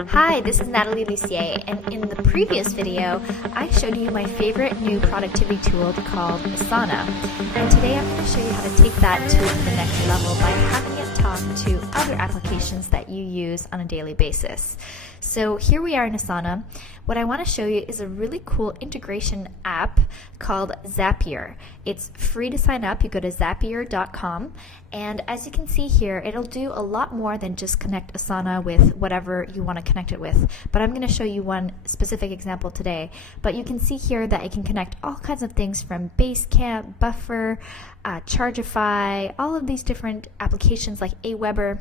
Hi, this is Natalie Lucier, and in the previous video, I showed you my favorite new productivity tool called Asana. And today I'm going to show you how to take that to the next level by having it talk to other applications that you use on a daily basis. So here we are in Asana. What I want to show you is a really cool integration app called Zapier. It's free to sign up. You go to zapier.com, and as you can see here, it'll do a lot more than just connect Asana with whatever you want to connect it with. But I'm going to show you one specific example today. But you can see here that it can connect all kinds of things from Basecamp, Buffer, Chargeify, all of these different applications like Aweber.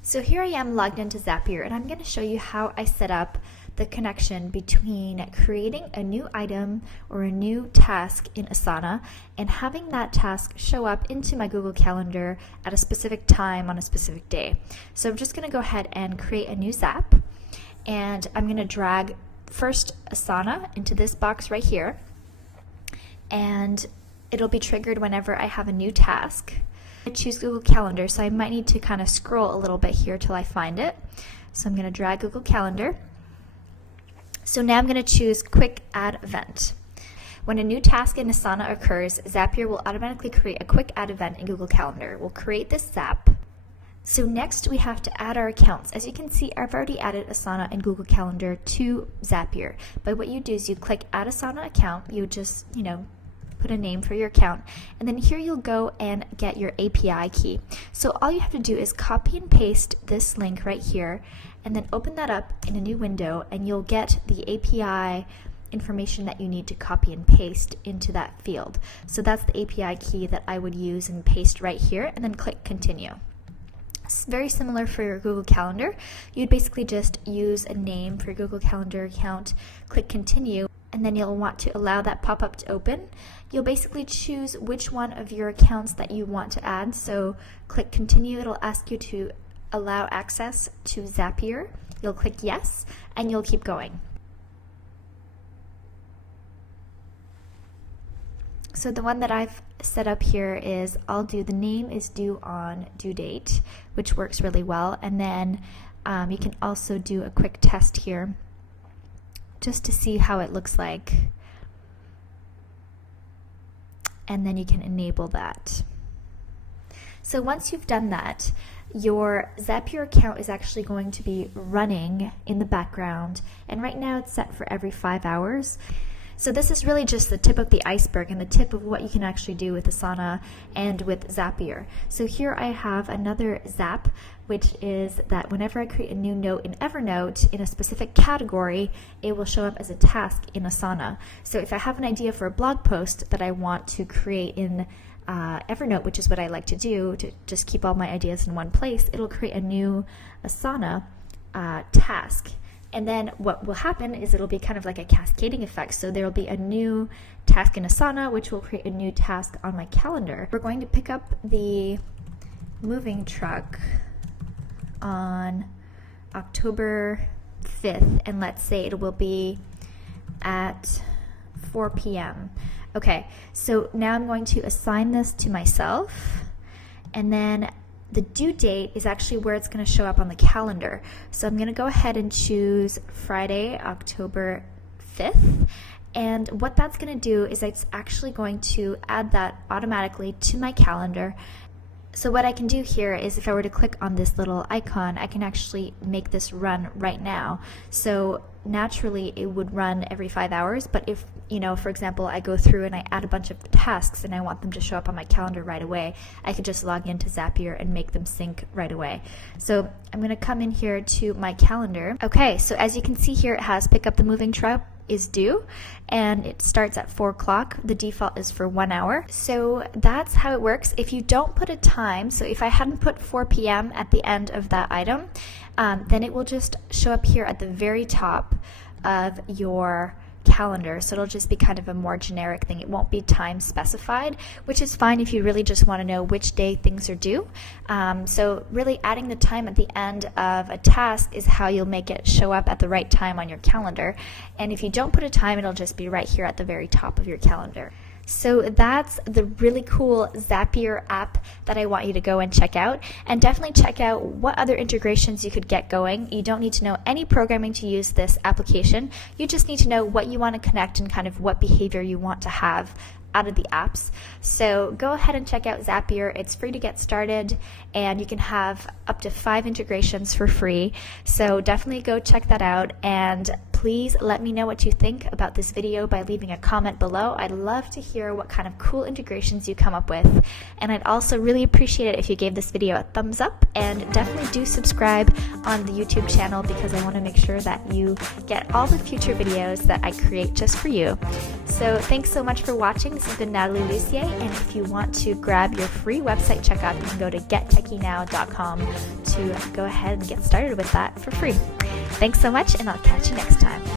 So here I am logged into Zapier, and I'm going to show you how I set up the connection between creating a new item or a new task in Asana and having that task show up into my Google Calendar at a specific time on a specific day. So I'm just going to go ahead and create a new Zap, and I'm going to drag first Asana into this box right here, and it'll be triggered whenever I have a new task. I choose Google Calendar, so I might need to kind of scroll a little bit here till I find it. So I'm going to drag Google Calendar. So now I'm going to choose Quick Add Event. When a new task in Asana occurs, Zapier will automatically create a Quick Add Event in Google Calendar. We'll create this Zap. So next we have to add our accounts. As you can see, I've already added Asana and Google Calendar to Zapier. But what you do is you click Add Asana Account. You just, put a name for your account, and then here you'll go and get your API key. So all you have to do is copy and paste this link right here, and then open that up in a new window, and you'll get the API information that you need to copy and paste into that field. So that's the API key that I would use and paste right here, and then click continue. It's very similar for your Google Calendar. You'd basically just use a name for your Google Calendar account, click continue, and then you'll want to allow that pop-up to open. You'll basically choose which one of your accounts that you want to add. So click continue. It'll ask you to allow access to Zapier. You'll click yes, and you'll keep going. So the one that I've set up here is the name is due on due date, which works really well. And then you can also do a quick test here just to see how it looks like. And then you can enable that. So once you've done that, your Zapier account is actually going to be running in the background, and right now it's set for every 5 hours. So this is really just the tip of the iceberg and the tip of what you can actually do with Asana and with Zapier. So here I have another Zap, which is that whenever I create a new note in Evernote in a specific category, it will show up as a task in Asana. So if I have an idea for a blog post that I want to create in Evernote, which is what I like to do, to just keep all my ideas in one place, it'll create a new Asana task. And then what will happen is it'll be kind of like a cascading effect. So there will be a new task in Asana, which will create a new task on my calendar. We're going to pick up the moving truck on October 5th, and let's say it will be at 4 p.m. Okay, so now I'm going to assign this to myself, and then the due date is actually where it's going to show up on the calendar. So I'm going to go ahead and choose Friday, October 5th. And what that's going to do is it's actually going to add that automatically to my calendar. So what I can do here is if I were to click on this little icon, I can actually make this run right now. So naturally it would run every 5 hours, but if, for example, I go through and I add a bunch of tasks and I want them to show up on my calendar right away, I could just log into Zapier and make them sync right away. So I'm going to come in here to my calendar. Okay, so as you can see here, it has pick up the moving truck is due, and it starts at 4 o'clock. The default is for 1 hour. So that's how it works. If you don't put a time, so if I hadn't put 4 p.m. at the end of that item, then it will just show up here at the very top of your calendar. So it'll just be kind of a more generic thing. It won't be time specified, which is fine if you really just want to know which day things are due. So really adding the time at the end of a task is how you'll make it show up at the right time on your calendar. And if you don't put a time, it'll just be right here at the very top of your calendar. So that's the really cool Zapier app that I want you to go and check out. And definitely check out what other integrations you could get going. You don't need to know any programming to use this application. You just need to know what you want to connect and kind of what behavior you want to have out of the apps. So go ahead and check out Zapier. It's free to get started, and you can have up to 5 integrations for free. So definitely go check that out, and please let me know what you think about this video by leaving a comment below. I'd love to hear what kind of cool integrations you come up with, and I'd also really appreciate it if you gave this video a thumbs up, and definitely do subscribe on the YouTube channel because I want to make sure that you get all the future videos that I create just for you. So thanks so much for watching. This has been Natalie Lucier, and if you want to grab your free website checkout, you can go to gettechynow.com to go ahead and get started with that for free. Thanks so much, and I'll catch you next time.